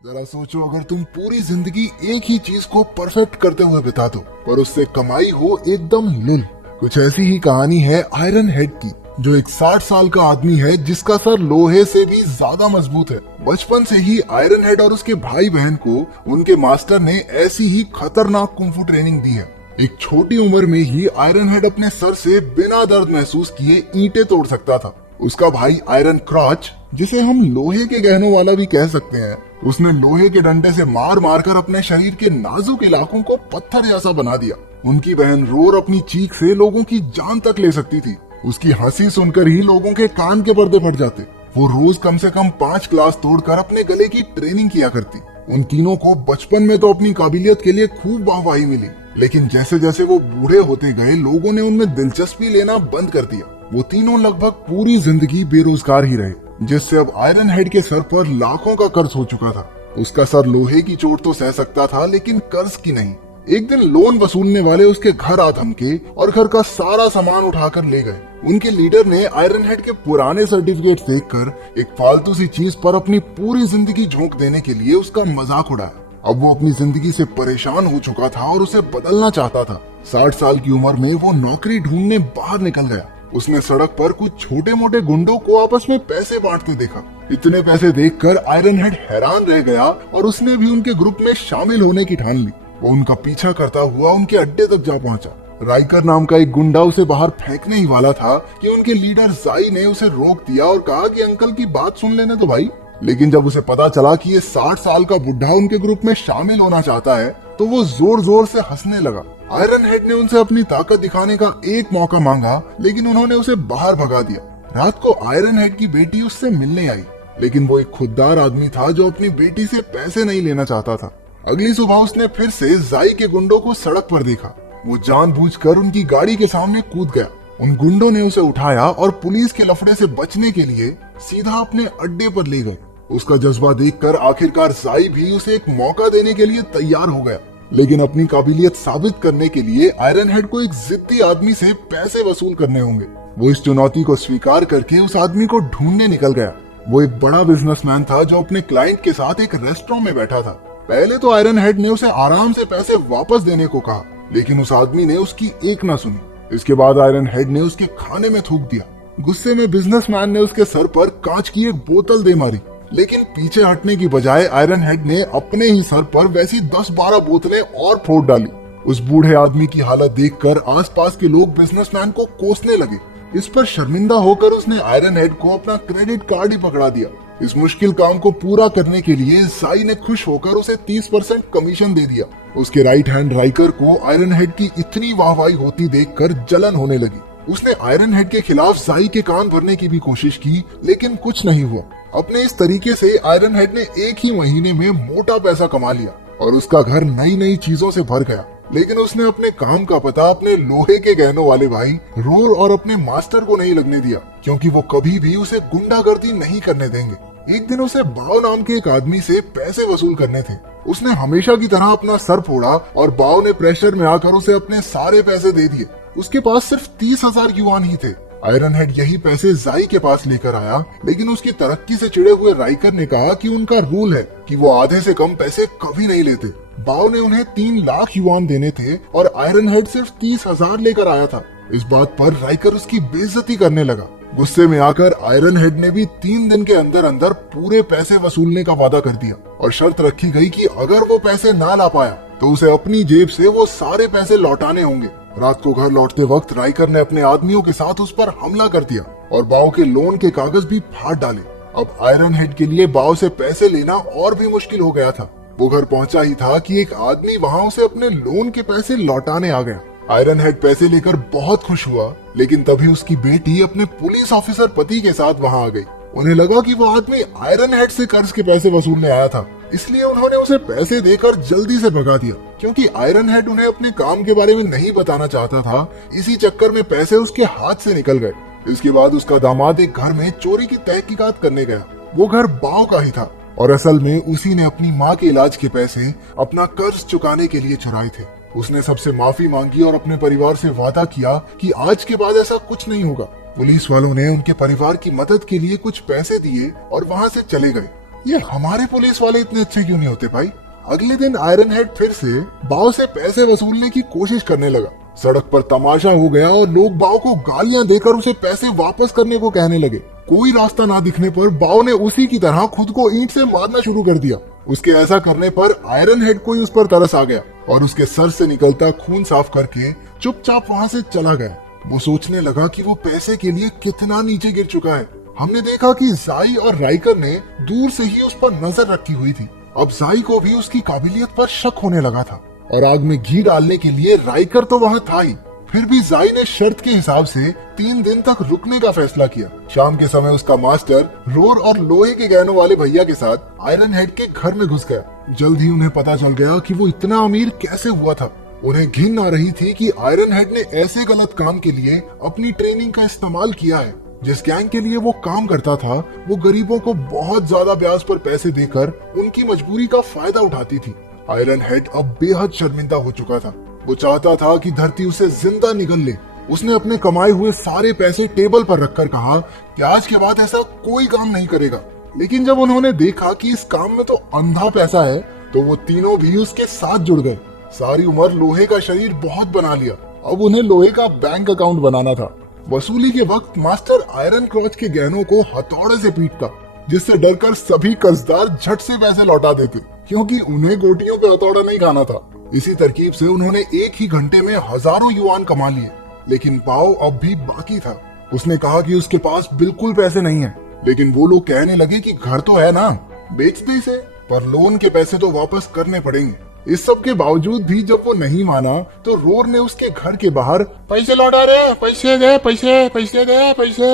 जरा सोचो, अगर तुम पूरी जिंदगी एक ही चीज को परफेक्ट करते हुए बिता दो पर उससे कमाई हो एकदम लुल। कुछ ऐसी ही कहानी है आयरन हेड की, जो एक 60 साल का आदमी है जिसका सर लोहे से भी ज्यादा मजबूत है। बचपन से ही आयरन हेड और उसके भाई बहन को उनके मास्टर ने ऐसी ही खतरनाक कुंफू ट्रेनिंग दी है। एक छोटी उम्र में ही आयरन हेड अपने सर से बिना दर्द महसूस किए ईंटें तोड़ सकता था। उसका भाई आयरन क्रॉच, जिसे हम लोहे के गहनों वाला भी कह सकते हैं, उसने लोहे के डंडे से मार मार कर अपने शरीर के नाजुक इलाकों को पत्थर जैसा बना दिया। उनकी बहन रोर अपनी चीख से लोगों की जान तक ले सकती थी। उसकी हंसी सुनकर ही लोगों के कान के पर्दे फट जाते। वो रोज कम से कम 5 ग्लास तोड़कर अपने गले की ट्रेनिंग किया करती। उन तीनों को बचपन में तो अपनी काबिलियत के लिए खूब वाहवाही मिली, लेकिन जैसे जैसे वो बूढ़े होते गए लोगों ने उनमें दिलचस्पी लेना बंद कर दिया। वो तीनों लगभग पूरी जिंदगी बेरोजगार ही रहे, जिससे अब आयरन हेड के सर पर लाखों का कर्ज हो चुका था। उसका सर लोहे की चोट तो सह सकता था, लेकिन कर्ज की नहीं। एक दिन लोन वसूलने वाले उसके घर आ धमके और घर का सारा सामान उठाकर ले गए। उनके लीडर ने आयरन हेड के पुराने सर्टिफिकेट देखकर एक फालतू सी चीज पर अपनी पूरी जिंदगी झोंक देने के लिए उसका मजाक उड़ाया। अब वो अपनी जिंदगी से परेशान हो चुका था और उसे बदलना चाहता था। 60 साल की उम्र में वो नौकरी ढूंढने बाहर निकल गया। उसने सड़क पर कुछ छोटे मोटे गुंडों को आपस में पैसे बांटते देखा। इतने पैसे देखकर आयरन हेड हैरान रह गया और उसने भी उनके ग्रुप में शामिल होने की ठान ली। वो उनका पीछा करता हुआ उनके अड्डे तक जा पहुंचा। राइकर नाम का एक गुंडा उसे बाहर फेंकने ही वाला था कि उनके लीडर जाई ने उसे रोक दिया और कहा कि अंकल की बात सुन लेने तो भाई। लेकिन जब उसे पता चला कि ये 60 साल का बुढ़ा उनके ग्रुप में शामिल होना चाहता है, तो वो जोर जोर से हंसने लगा। आयरन हेड ने उनसे अपनी ताकत दिखाने का एक मौका मांगा, लेकिन उन्होंने उसे बाहर भगा दिया। रात को आयरन हेड की बेटी उससे मिलने आई, लेकिन वो एक खुददार आदमी था जो अपनी बेटी से पैसे नहीं लेना चाहता था। अगली सुबह उसने फिर से जाई के गुंडों को सड़क पर देखा। वो जानबूझकर उनकी गाड़ी के सामने कूद गया। उन गुंडों ने उसे उठाया और पुलिस के लफड़े से बचने के लिए सीधा अपने अड्डे पर ले गए। उसका जज्बा देखकर आखिरकार जाई भी उसे एक मौका देने के लिए तैयार हो गया, लेकिन अपनी काबिलियत साबित करने के लिए आयरन हेड को एक जिद्दी आदमी से पैसे वसूल करने होंगे। वो इस चुनौती को स्वीकार करके उस आदमी को ढूंढने निकल गया। वो एक बड़ा बिजनेसमैन था जो अपने क्लाइंट के साथ एक रेस्टोरेंट में बैठा था। पहले तो आयरन हेड ने उसे आराम से पैसे वापस देने को कहा, लेकिन उस आदमी ने उसकी एक ना सुनी। इसके बाद आयरन हेड ने उसके खाने में थूक दिया। गुस्से में बिजनेसमैन ने उसके सर पर कांच की एक बोतल दे मारी, लेकिन पीछे हटने की बजाय आयरन हेड ने अपने ही सर पर वैसी 10-12 बोतलें और फोड़ डाली। उस बूढ़े आदमी की हालत देखकर आसपास के लोग बिजनेसमैन को कोसने लगे। इस पर शर्मिंदा होकर उसने आयरन हेड को अपना क्रेडिट कार्ड ही पकड़ा दिया। इस मुश्किल काम को पूरा करने के लिए जाई ने खुश होकर उसे 30% कमीशन दे दिया। उसके राइट हैंड राइकर को आयरन हेड की इतनी वाहवाही होती देखकर जलन होने लगी। उसने आयरन हेड के खिलाफ जाई के कान भरने की भी कोशिश की, लेकिन कुछ नहीं हुआ। अपने इस तरीके से आयरन हेड ने एक ही महीने में मोटा पैसा कमा लिया और उसका घर नई नई चीजों से भर गया। लेकिन उसने अपने काम का पता अपने लोहे के गहनों वाले भाई रोर और अपने मास्टर को नहीं लगने दिया, क्योंकि वो कभी भी उसे गुंडागर्दी नहीं करने देंगे। एक दिन उसे बाव नाम के एक आदमी से पैसे वसूल करने थे। उसने हमेशा की तरह अपना सर फोड़ा और बाव ने प्रेशर में आकर उसे अपने सारे पैसे दे दिए। उसके पास सिर्फ 30,000 युआन ही थे। आयरन हेड यही पैसे जाई के पास लेकर आया, लेकिन उसकी तरक्की से चिढ़े हुए राइकर ने कहा कि उनका रूल है कि वो आधे से कम पैसे कभी नहीं लेते। बाव ने उन्हें 3 लाख युआन देने थे और आयरन हेड सिर्फ 30,000 लेकर आया था। इस बात पर राइकर उसकी बेइज्जती करने लगा। गुस्से में आकर आयरन हेड ने भी 3 दिन के अंदर अंदर पूरे पैसे वसूलने का वादा कर दिया और शर्त रखी गई कि अगर वो पैसे ना ला पाया तो उसे अपनी जेब से वो सारे पैसे लौटाने होंगे। रात को घर लौटते वक्त राइकर ने अपने आदमियों के साथ उस पर हमला कर दिया और बाव के लोन के कागज भी फाड़ डाले। अब आयरन हेड के लिए बाव से पैसे लेना और भी मुश्किल हो गया था। वो घर पहुंचा ही था कि एक आदमी वहां उसे अपने लोन के पैसे लौटाने आ गया। आयरन हेड पैसे लेकर बहुत खुश हुआ, लेकिन तभी उसकी बेटी अपने पुलिस ऑफिसर पति के साथ वहां आ गई। उन्हें लगा कि वो आदमी आयरन हेड से कर्ज के पैसे वसूलने आया था, इसलिए उन्होंने उसे पैसे देकर जल्दी से भगा दिया। क्योंकि आयरन हेड उन्हें अपने काम के बारे में नहीं बताना चाहता था, इसी चक्कर में पैसे उसके हाथ से निकल गए। इसके बाद उसका दामाद एक घर में चोरी की तहकीकात करने गया। वो घर बाव का ही था और असल में उसी ने अपनी माँ के इलाज के पैसे अपना कर्ज चुकाने के लिए चुराए थे। उसने सबसे माफी मांगी और अपने परिवार से वादा किया कि आज के बाद ऐसा कुछ नहीं होगा। पुलिस वालों ने उनके परिवार की मदद के लिए कुछ पैसे दिए और वहां से चले गए। ये हमारे पुलिस वाले इतने अच्छे क्यों नहीं होते भाई। अगले दिन आयरन हेड फिर से बाव से पैसे वसूलने की कोशिश करने लगा। सड़क पर तमाशा हो गया और लोग बाव को गालियां देकर उसे पैसे वापस करने को कहने लगे। कोई रास्ता ना दिखने पर बाव ने उसी की तरह खुद को ईंट से मारना शुरू कर दिया। उसके ऐसा करने पर आयरन हेड को ही उस पर तरस आ गया और उसके सर से निकलता खून साफ करके चुपचाप वहाँ से चला गया। वो सोचने लगा कि वो पैसे के लिए कितना नीचे गिर चुका है। हमने देखा कि जाई और राइकर ने दूर से ही उस पर नजर रखी हुई थी। अब जाई को भी उसकी काबिलियत पर शक होने लगा था और आग में घी डालने के लिए राइकर तो वहाँ था ही। फिर भी जाई ने शर्त के हिसाब से 3 दिन तक रुकने का फैसला किया। शाम के समय उसका मास्टर रोर और लोहे के गहनों वाले भैया के साथ आयरन हेड के घर में घुस गया। जल्द ही उन्हें पता चल गया कि वो इतना अमीर कैसे हुआ था। उन्हें घिन आ रही थी कि आयरन हेड ने ऐसे गलत काम के लिए अपनी ट्रेनिंग का इस्तेमाल किया है। जिस गैंग के लिए वो काम करता था वो गरीबों को बहुत ज्यादा ब्याज पर पैसे देकर उनकी मजबूरी का फायदा उठाती थी। आयरन हेड अब बेहद शर्मिंदा हो चुका था। वो चाहता था कि धरती उसे जिंदा निगल ले। उसने अपने कमाए हुए सारे पैसे टेबल पर रखकर कहा कि आज के बाद ऐसा कोई काम नहीं करेगा। लेकिन जब उन्होंने देखा कि इस काम में तो अंधा पैसा है तो वो तीनों भी उसके साथ जुड़ गए। सारी उम्र लोहे का शरीर बहुत बना लिया, अब उन्हें लोहे का बैंक अकाउंट बनाना था। वसूली के वक्त मास्टर आयरन क्रॉच के गहनों को हथौड़े से पीटता, जिससे डरकर सभी कर्जदार झट से पैसे लौटा देते, क्योंकि उन्हें गोटियों पे हथौड़ा नहीं खाना था। इसी तरकीब से उन्होंने एक ही घंटे में हजारों युआन कमा लिए। लेकिन पाओ अब भी बाकी था। उसने कहा कि उसके पास बिल्कुल पैसे नहीं है। लेकिन वो लोग कहने लगे कि घर तो है ना, बेच दे इसे, पर लोन के पैसे तो वापस करने पड़ेंगे। इस सब के बावजूद भी जब वो नहीं माना तो रोर ने उसके घर के बाहर पैसे लौटा रहे, पैसे दे, पैसे पैसे दे, पैसे,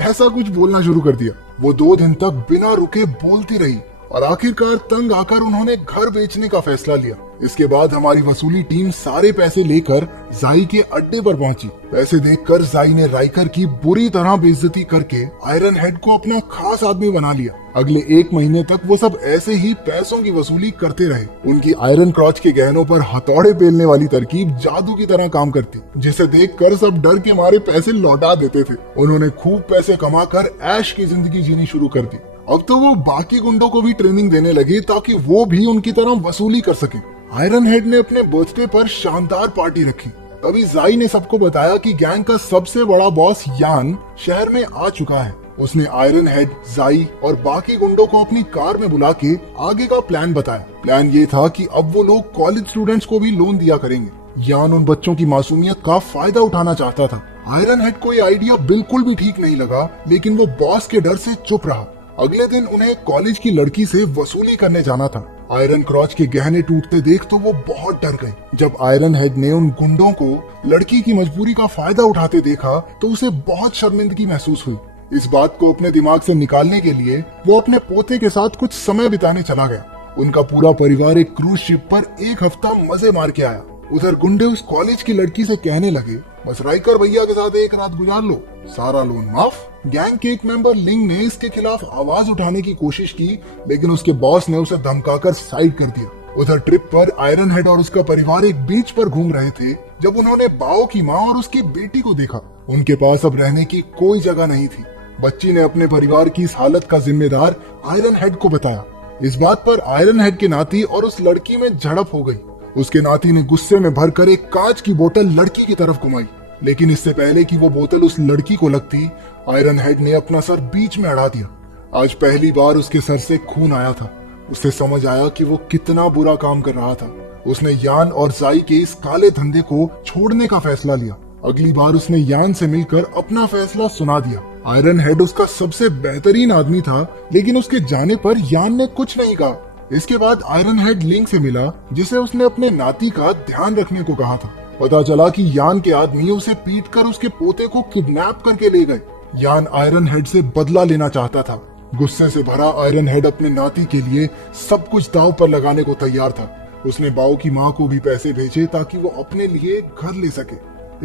ऐसा कुछ बोलना शुरू कर दिया। वो 2 दिन तक बिना रुके बोलती रही और आखिरकार तंग आकर उन्होंने घर बेचने का फैसला लिया। इसके बाद हमारी वसूली टीम सारे पैसे लेकर जाई के अड्डे पर पहुंची। पैसे देखकर जाई ने राइकर की बुरी तरह बेइज्जती करके आयरन हेड को अपना खास आदमी बना लिया। अगले 1 महीने तक वो सब ऐसे ही पैसों की वसूली करते रहे। उनकी आयरन क्रॉच के गहनों पर हथौड़े पेलने वाली तरकीब जादू की तरह काम करती, जिसे देखकर सब डर के मारे पैसे लौटा देते थे। उन्होंने खूब पैसे कमाकर ऐश की जिंदगी जीनी शुरू कर दी। अब तो वो बाकी गुंडों को भी ट्रेनिंग देने लगे ताकि वो भी उनकी तरह वसूली कर सके। आयरन हेड ने अपने बर्थडे पर शानदार पार्टी रखी। तभी जाई ने सबको बताया कि गैंग का सबसे बड़ा बॉस यान शहर में आ चुका है। उसने आयरन हेड, जाई और बाकी गुंडों को अपनी कार में बुला के आगे का प्लान बताया। प्लान ये था कि अब वो लोग कॉलेज स्टूडेंट्स को भी लोन दिया करेंगे। यान उन बच्चों की मासूमियत का फायदा उठाना चाहता था। आयरन हेड को ये आइडिया बिल्कुल भी ठीक नहीं लगा, लेकिन वो बॉस के डर से चुप रहा। अगले दिन उन्हें कॉलेज की लड़की से वसूली करने जाना था। आयरन क्रॉच के गहने टूटते देख तो वो बहुत डर गए। जब आयरन हेड ने उन गुंडों को लड़की की मजबूरी का फायदा उठाते देखा तो उसे बहुत शर्मिंदगी महसूस हुई। इस बात को अपने दिमाग से निकालने के लिए वो अपने पोते के साथ कुछ समय बिताने चला गया। उनका पूरा परिवार एक क्रूज शिप पर 1 हफ्ता मजे मार के आया। उधर गुंडे उस कॉलेज की लड़की से कहने लगे, बस राइकर भैया के साथ 1 रात गुजार लो, सारा लोन माफ। गैंग के एक मेंबर लिंग ने इसके खिलाफ आवाज उठाने की कोशिश की, लेकिन उसके बॉस ने उसे धमकाकर साइड कर दिया। उधर ट्रिप पर आयरन हेड और उसका परिवार एक बीच पर घूम रहे थे जब उन्होंने बाओ की माँ और उसकी बेटी को देखा। उनके पास अब रहने की कोई जगह नहीं थी। बच्ची ने अपने परिवार की इस हालत का जिम्मेदार आयरन हेड को बताया। इस बात पर आयरन हेड के नाती और उस लड़की में झड़प हो गई। उसके नाती ने गुस्से में भरकर एक कांच की बोतल लड़की की तरफ घुमाई, लेकिन इससे पहले कि वो बोतल उस लड़की को लगती, आयरन हेड ने अपना सर बीच में अड़ा दिया। आज पहली बार उसके सर से खून आया था। उसे समझ आया कि वो कितना बुरा काम कर रहा था। उसने यान और जाई के इस काले धंधे को छोड़ने का फैसला लिया। अगली बार उसने यान से मिलकर अपना फैसला सुना दिया। आयरन हेड उसका सबसे बेहतरीन आदमी था, लेकिन उसके जाने पर यान ने कुछ नहीं कहा। इसके बाद आयरन हेड लिंग से मिला, जिसे उसने अपने नाती का ध्यान रखने को कहा था। पता चला कि यान के आदमी उसे पीटकर उसके पोते को किडनैप करके ले गए। यान आयरन हेड से बदला लेना चाहता था। गुस्से से भरा आयरन हेड अपने नाती के लिए सब कुछ दांव पर लगाने को तैयार था। उसने बाओ की माँ को भी पैसे भेजे ताकि वो अपने लिए घर ले सके।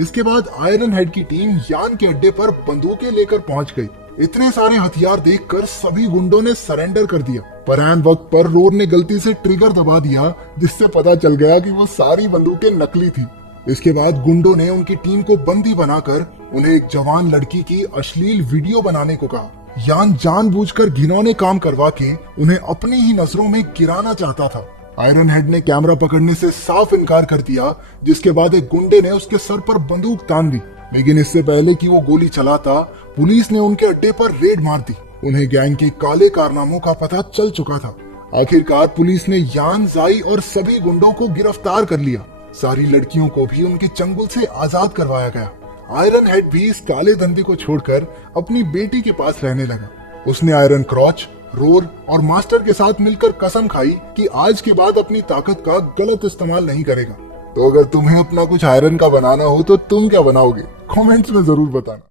इसके बाद आयरन हेड की टीम यान के अड्डे पर बंदूकें लेकर पहुंच गई। इतने सारे हथियार देखकर सभी गुंडों ने सरेंडर कर दिया, पर ऐन वक्त पर रोर ने गलती से ट्रिगर दबा दिया, जिससे पता चल गया कि वो सारी बंदूकें नकली थी। इसके बाद गुंडों ने उनकी टीम को बंदी बनाकर उन्हें एक जवान लड़की की अश्लील वीडियो बनाने को कहा। यान जानबूझकर घिनौने काम करवा के उन्हें अपनी ही नजरों में गिराना चाहता था। आयरन हेड ने कैमरा पकड़ने से साफ इनकार कर दिया, जिसके बाद एक गुंडे ने उसके सर पर बंदूक तान दी। लेकिन इससे पहले कि वो गोली चलाता, पुलिस ने उनके अड्डे पर रेड मार दी। उन्हें गैंग के काले कारनामों का पता चल चुका था। आखिरकार पुलिस ने यान, जाई और सभी गुंडों को गिरफ्तार कर लिया। सारी लड़कियों को भी उनके चंगुल से आजाद करवाया गया। आयरन हेड भी इस काले धंधे को छोड़कर अपनी बेटी के पास रहने लगा। उसने आयरन क्रॉच, रोर और मास्टर के साथ मिलकर कसम खाई कि आज के बाद अपनी ताकत का गलत इस्तेमाल नहीं करेगा। तो अगर तुम्हें अपना कुछ आयरन का बनाना हो तो तुम क्या बनाओगे? कमेंट्स में जरूर बताना।